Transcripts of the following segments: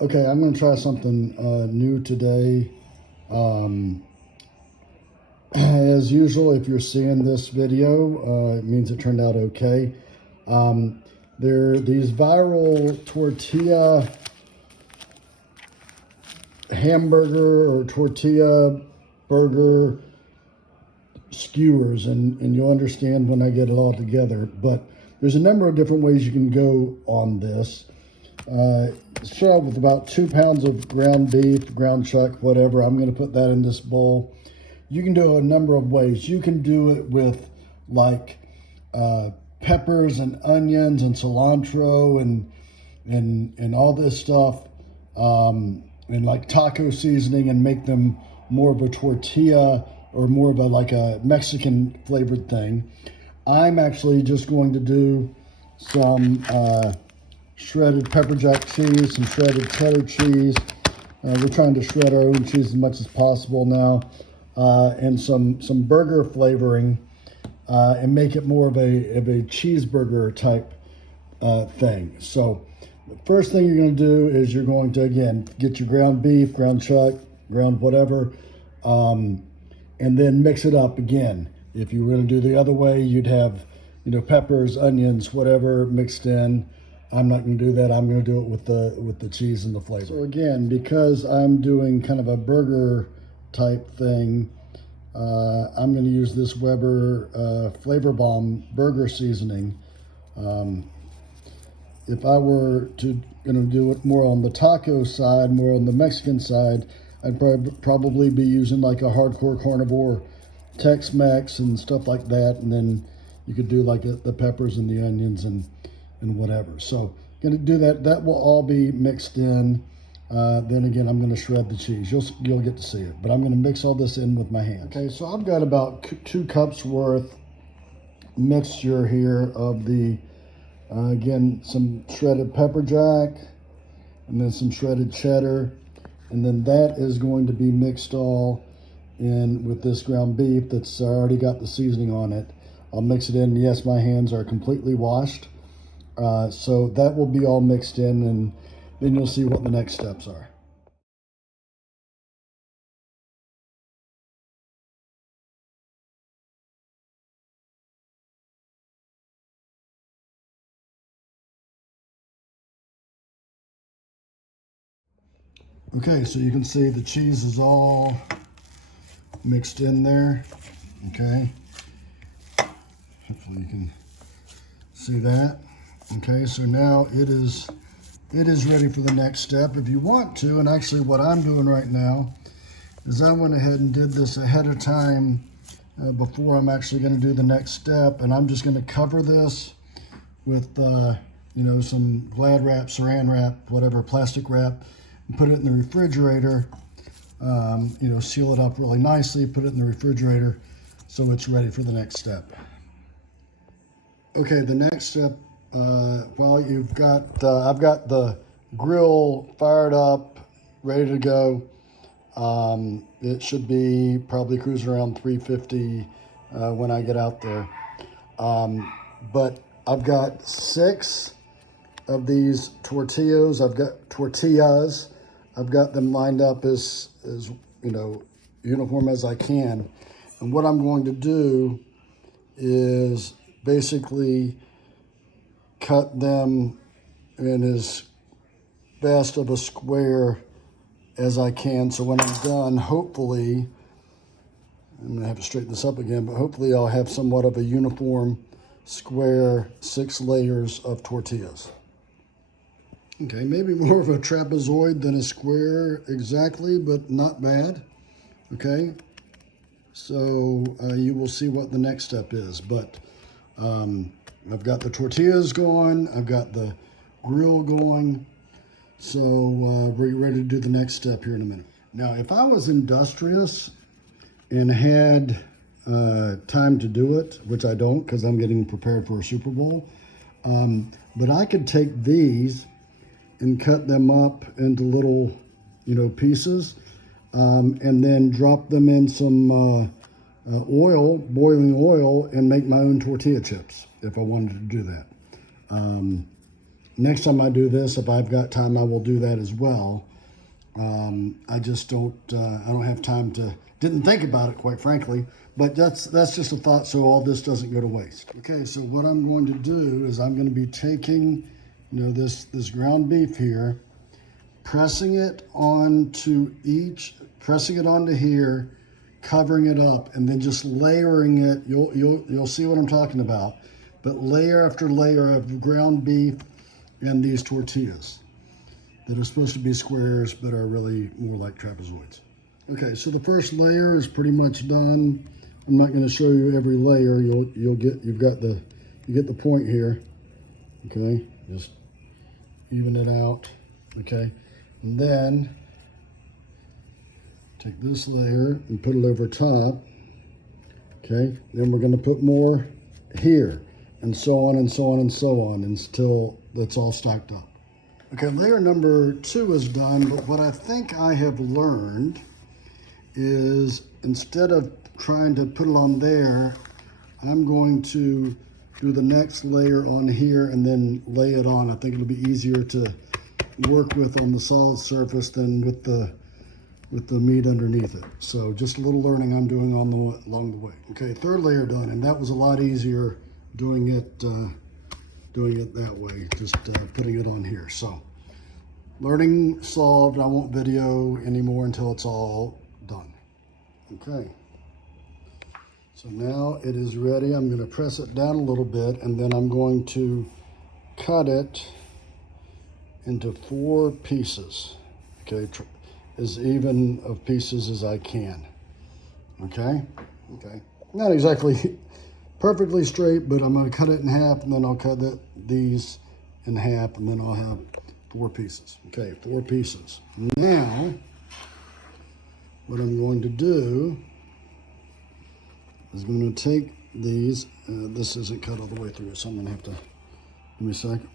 Okay, I'm going to try something new today. Um, as usual, if you're seeing this video, it means it turned out okay. Um, there are these viral tortilla hamburger or tortilla burger skewers, and you'll understand when I get it all together. But there's a number of different ways you can go on this. Start out with about 2 pounds of ground beef, ground chuck, whatever. I'm going to put that in this bowl. You can do it a number of ways. You can do it with like peppers and onions and cilantro and all this stuff, and like taco seasoning, and make them more of a tortilla or more of a like a Mexican flavored thing. I'm actually just going to do some shredded pepper jack cheese, some shredded cheddar cheese. We're trying to shred our own cheese as much as possible now, and some burger flavoring, and make it more of a cheeseburger type thing. So the first thing you're going to do is you're going to, again, get your ground beef, ground chuck, ground whatever, and then mix it up again. If you were going to do the other way, you'd have, peppers, onions, whatever mixed in. I'm not going to do that. I'm going to do it with the cheese and the flavor. So again, because I'm doing kind of a burger type thing, I'm going to use this Weber Flavor Bomb burger seasoning. If I were to do it more on the taco side, more on the Mexican side, I'd probably be using like a hardcore carnivore Tex-Mex and stuff like that, and then you could do like the peppers and the onions and whatever. So going to do that. That will all be mixed in. Then again, I'm going to shred the cheese. You'll get to see it, but I'm going to mix all this in with my hands. Okay, so I've got about 2 cups worth mixture here of the again, some shredded pepper jack, and then some shredded cheddar, and then that is going to be mixed all in with this ground beef that's already got the seasoning on it. I'll mix it in. Yes, my hands are completely washed. So that will be all mixed in, and then you'll see what the next steps are. Okay, so you can see the cheese is all mixed in there. Okay, hopefully you can see that. Okay, so now it is ready for the next step. If you want to, and actually what I'm doing right now is I went ahead and did this ahead of time before I'm actually going to do the next step, and I'm just going to cover this with some Glad wrap, Saran wrap, whatever, plastic wrap, and put it in the refrigerator. Seal it up really nicely, put it in the refrigerator so it's ready for the next step. Okay, the next step, well, you've got, I've got the grill fired up, ready to go. It should be probably cruising around 350 when I get out there. But I've got 6 of these tortillas. I've got them lined up as uniform as I can. And what I'm going to do is basically cut them in as vast of a square as I can. So when I'm done, hopefully, I'm gonna have to straighten this up again, but hopefully I'll have somewhat of a uniform square 6 layers of tortillas. Okay, maybe more of a trapezoid than a square exactly, but not bad. Okay, so you will see what the next step is. But I've got the tortillas going, I've got the grill going, so we're ready to do the next step here in a minute. Now, if I was industrious and had time to do it, which I don't because I'm getting prepared for a Super Bowl, but I could take these and cut them up into little, pieces, and then drop them in some boiling oil, and make my own tortilla chips if I wanted to do that. next time I do this, if I've got time, I will do that as well. I just don't, I don't have time to, didn't think about it, quite frankly, but that's just a thought, so all this doesn't go to waste. Okay, so what I'm going to do is I'm going to be taking, you know, this ground beef here, pressing it onto here, covering it up, and then just layering it. You'll see what I'm talking about. But layer after layer of ground beef and these tortillas that are supposed to be squares but are really more like trapezoids. Okay, so the first layer is pretty much done. I'm not going to show you every layer. You get the point here. Okay, just even it out. Okay, and then take this layer and put it over top. Okay, then we're going to put more here, and so on and so on and so on until that's all stacked up. Okay, layer number 2 is done, but what I think I have learned is instead of trying to put it on there, I'm going to do the next layer on here and then lay it on. I think it'll be easier to work with on the solid surface than with the meat underneath it. So just a little learning I'm doing along the way. Okay, third layer done, and that was a lot easier doing it that way, just putting it on here. So learning solved. I won't video anymore until it's all done. Okay, so now it is ready. I'm going to press it down a little bit, and then I'm going to cut it into 4 pieces. Okay, as even of pieces as I can. Okay, not exactly perfectly straight, but I'm going to cut it in half, and then I'll cut these in half, and then I'll have 4 pieces. Okay, 4 pieces. Now what I'm going to do is I'm going to take these. This isn't cut all the way through, so I'm going to have to, give me a second.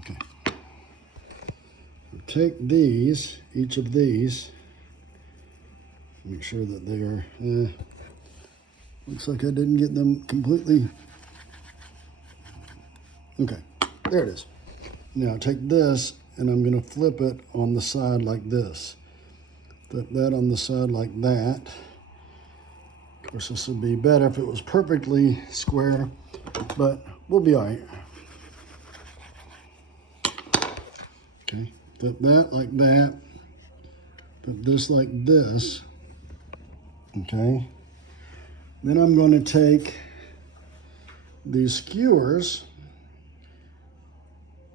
Okay. Take these, each of these, make sure that they are, looks like I didn't get them completely. Okay, there it is. Now take this, and I'm going to flip it on the side like this. Flip that on the side like that. Of course, this would be better if it was perfectly square, but we'll be all right. Okay, flip that like that. Put this like this. Okay. Then I'm going to take these skewers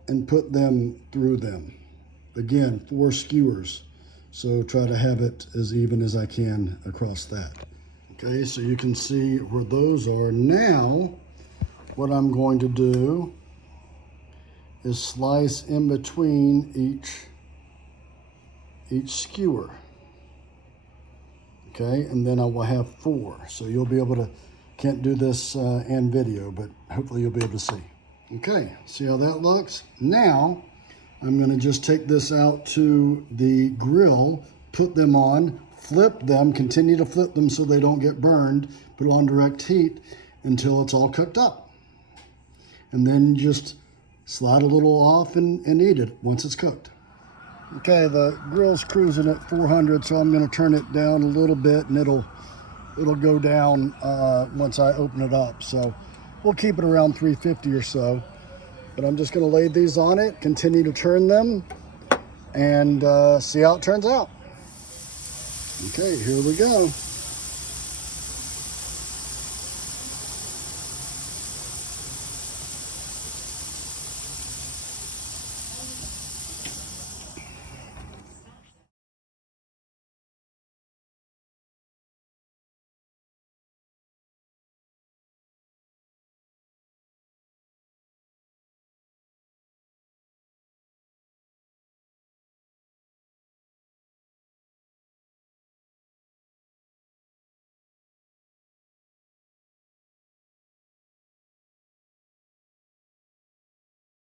and put them through them. Again, 4 skewers. So try to have it as even as I can across that. Okay, so you can see where those are. Now, what I'm going to do is slice in between each skewer. Okay, and then I will have 4. So you'll be able to, can't do this in video, but hopefully you'll be able to see. Okay, see how that looks? Now, I'm going to just take this out to the grill, put them on, flip them, continue to flip them so they don't get burned, put it on direct heat until it's all cooked up. And then just slide a little off and eat it once it's cooked. Okay, the grill's cruising at 400, so I'm going to turn it down a little bit, and it'll go down once I open it up. So we'll keep it around 350 or so. But I'm just going to lay these on it, continue to turn them, and see how it turns out. Okay, here we go.